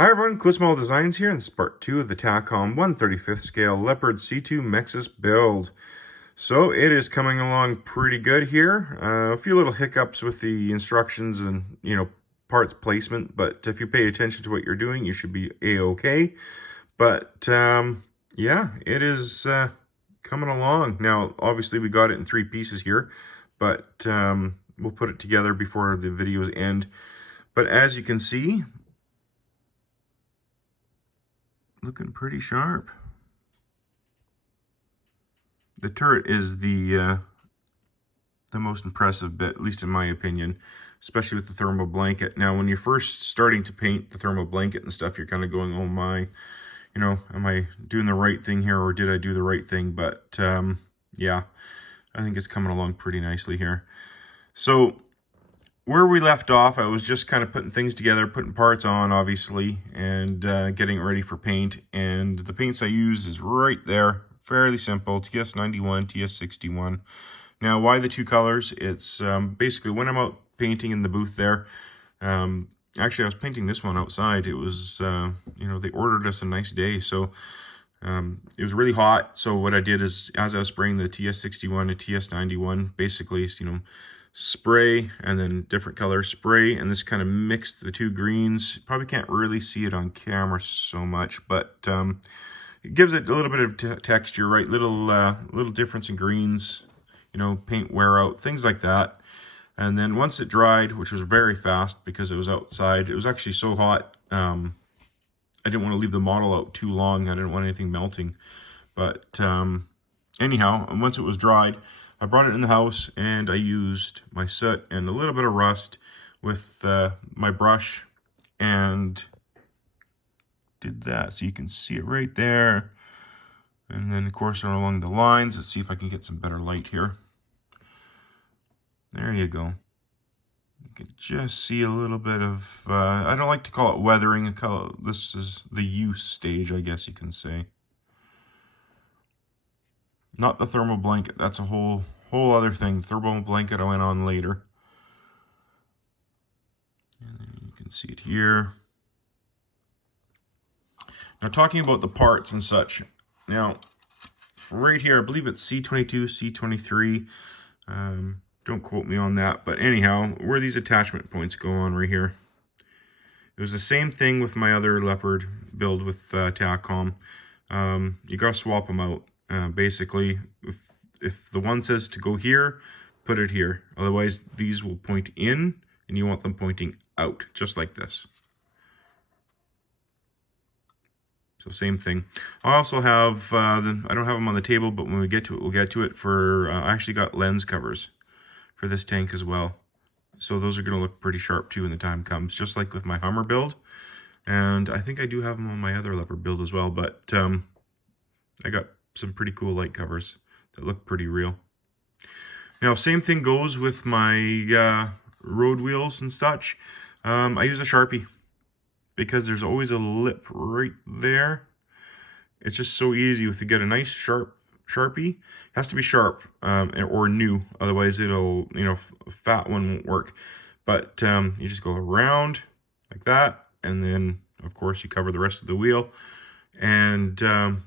Hi everyone, Clismall Designs here, and this is part 2 of the Takom 1/35th scale Leopard C2 Mexus build. So it is coming along pretty good here. A few little hiccups with the instructions and, parts placement, but if you pay attention to what you're doing, you should be a-okay. But, yeah, it is coming along. Now, obviously we got it in 3 pieces here, but we'll put it together before the videos end. But as you can see, looking pretty sharp. The turret is the most impressive bit, at least in my opinion, especially with the thermal blanket. Now, when you're first starting to paint the thermal blanket and stuff, you're kind of going, oh my, am I doing the right thing here, or did I do the right thing? But yeah, I think it's coming along pretty nicely here. So where we left off, I was just kind of putting things together, putting parts on, obviously, and getting ready for paint. And the paints I use is right there. Fairly simple, TS91, TS61. Now, why the 2 colors? It's basically when I'm out painting in the booth there. Actually, I was painting this one outside. It was, they ordered us a nice day, so it was really hot. So what I did is, as I was spraying the TS61 to TS91, basically, spray and then different color spray, and this kind of mixed the 2 greens. Probably can't really see it on camera so much, but it gives it a little bit of texture, right? Little difference in greens, paint wear out, things like that. And then once it dried, which was very fast because it was outside, it was actually so hot, I didn't want to leave the model out too long. I didn't want anything melting. But anyhow, once it was dried, I brought it in the house and I used my soot and a little bit of rust with my brush and did that. So you can see it right there. And then, of course, along the lines. Let's see if I can get some better light here. There you go. You can just see a little bit of, I don't like to call it weathering. This is the use stage, I guess you can say. Not the thermal blanket. That's a whole other thing. Thermal blanket I went on later. And then you can see it here. Now, talking about the parts and such. Now, right here, I believe it's C22, C23. Don't quote me on that, but anyhow, where these attachment points go on right here. It was the same thing with my other Leopard build with Takom. You gotta swap them out. Basically, if the one says to go here, put it here. Otherwise, these will point in, and you want them pointing out, just like this. So same thing. I also have, I don't have them on the table, but when we get to it, we'll get to it for, I actually got lens covers for this tank as well. So those are going to look pretty sharp too when the time comes, just like with my Hummer build. And I think I do have them on my other Leopard build as well, but I got some pretty cool light covers that look pretty real. Now, same thing goes with my road wheels and such. I use a Sharpie, because there's always a lip right there. It's just so easy to get a nice sharp Sharpie. It has to be sharp or new, otherwise it'll, a fat one won't work. But you just go around like that, and then of course you cover the rest of the wheel, and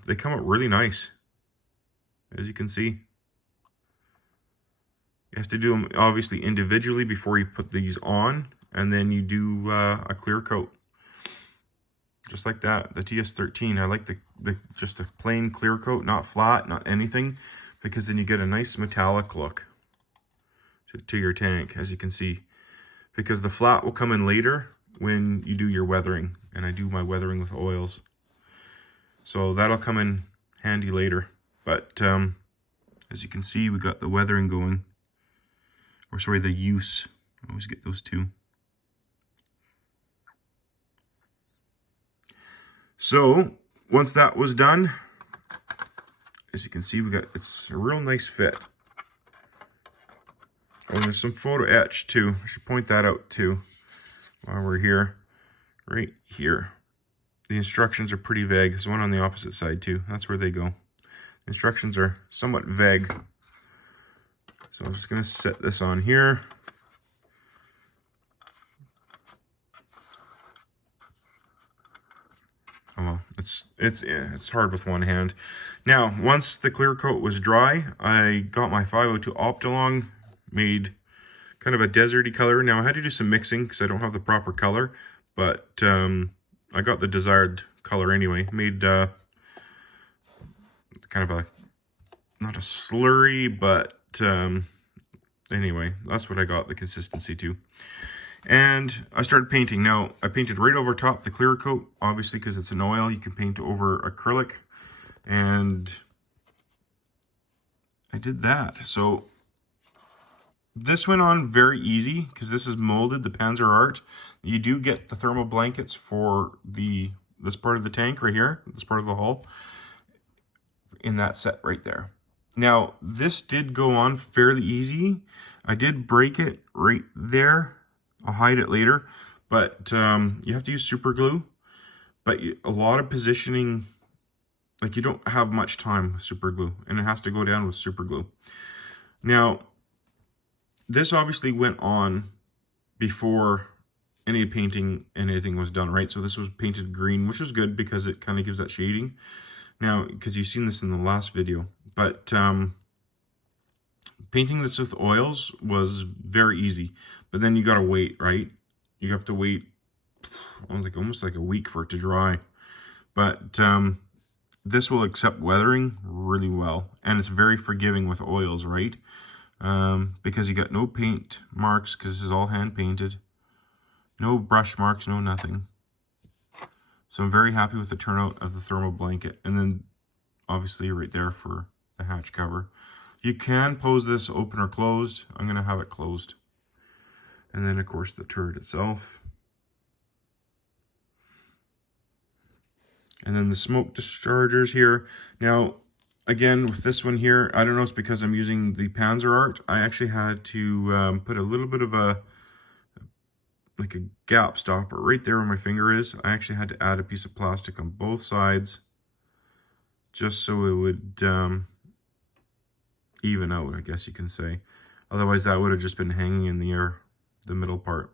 they come out really nice, as you can see. You have to do them obviously individually before you put these on, and then you do a clear coat. Just like that, the TS13. I like the just a plain clear coat, not flat, not anything, because then you get a nice metallic look to your tank, as you can see. Because the flat will come in later when you do your weathering, and I do my weathering with oils. So that'll come in handy later. But as you can see, we got the weathering going. Or sorry, the use. I always get those two. So once that was done, as you can see, it's a real nice fit. Oh, there's some photo etch too. I should point that out too while we're here. Right here. The instructions are pretty vague. There's one on the opposite side too. That's where they go. The instructions are somewhat vague. So I'm just going to set this on here. well, it's hard with one hand. Now, once the clear coat was dry, I got my 502 Optilong, made kind of a deserty color. Now, I had to do some mixing because I don't have the proper color, but I got the desired color anyway. Made kind of a, not a slurry, but anyway, that's what I got the consistency to. And I started painting. Now, I painted right over top the clear coat, obviously, because it's an oil. You can paint over acrylic. And I did that. So this went on very easy because this is molded, the Panzer Art. You do get the thermal blankets for this part of the tank right here, this part of the hull, in that set right there. Now, this did go on fairly easy. I did break it right there. I'll hide it later, but you have to use super glue. But a lot of positioning, like you don't have much time with super glue, and it has to go down with super glue. Now, this obviously went on before any painting, anything was done, right? So this was painted green, which was good because it kind of gives that shading. Now, because you've seen this in the last video, but painting this with oils was very easy, but then you gotta wait, right? You have to wait like almost like a week for it to dry. But this will accept weathering really well, and it's very forgiving with oils, right? Because you got no paint marks, because this is all hand painted. No brush marks, no nothing. So I'm very happy with the turnout of the thermal blanket. And then obviously right there for the hatch cover. You can pose this open or closed. I'm going to have it closed. And then of course the turret itself. And then the smoke dischargers here. Now, again, with this one here, I don't know, it's because I'm using the Panzer Art. I actually had to put a little bit of like a gap stopper right there where my finger is. I actually had to add a piece of plastic on both sides just so it would even out, I guess you can say. Otherwise, that would have just been hanging in the air, the middle part.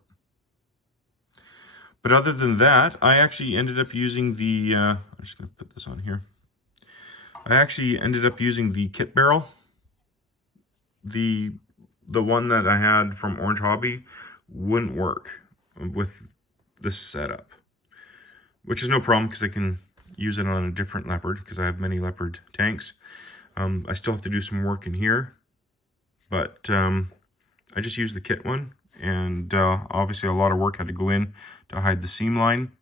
But other than that, I actually ended up using the, I'm just going to put this on here. I actually ended up using the kit barrel. The one that I had from Orange Hobby wouldn't work with this setup, which is no problem because I can use it on a different Leopard because I have many Leopard tanks. I still have to do some work in here, but I just used the kit one, and obviously a lot of work had to go in to hide the seam line.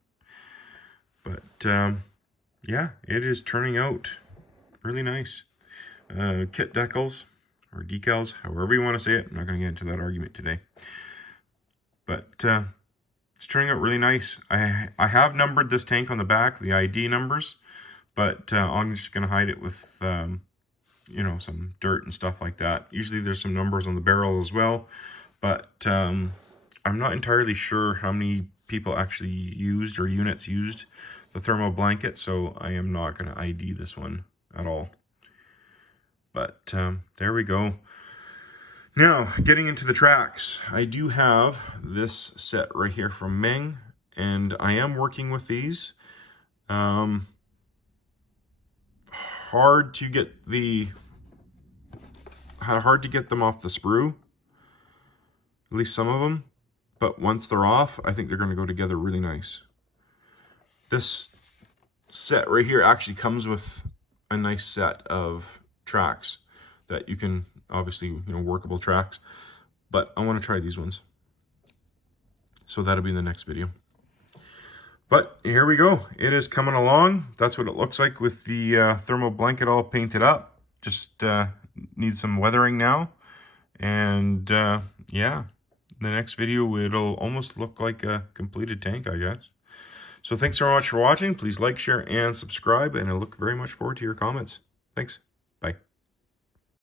But yeah, it is turning out really nice. Kit decals or decals, however you want to say it. I'm not going to get into that argument today. But it's turning out really nice. I have numbered this tank on the back, the ID numbers, but I'm just going to hide it with, you know, some dirt and stuff like that. Usually there's some numbers on the barrel as well, but I'm not entirely sure how many people actually used or units used the thermal blanket, so I am not going to ID this one at all. But there we go. Now, getting into the tracks, I do have this set right here from Meng, and I am working with these. Hard to get them off the sprue, at least some of them, but once they're off, I think they're going to go together really nice. This set right here actually comes with a nice set of tracks that you can, obviously, you know, workable tracks, but I want to try these ones. So that'll be in the next video. But here we go. It is coming along. That's what it looks like with the thermal blanket all painted up. Just needs some weathering now. And yeah, the next video, it'll almost look like a completed tank, I guess. So thanks so much for watching. Please like, share, and subscribe. And I look very much forward to your comments. Thanks.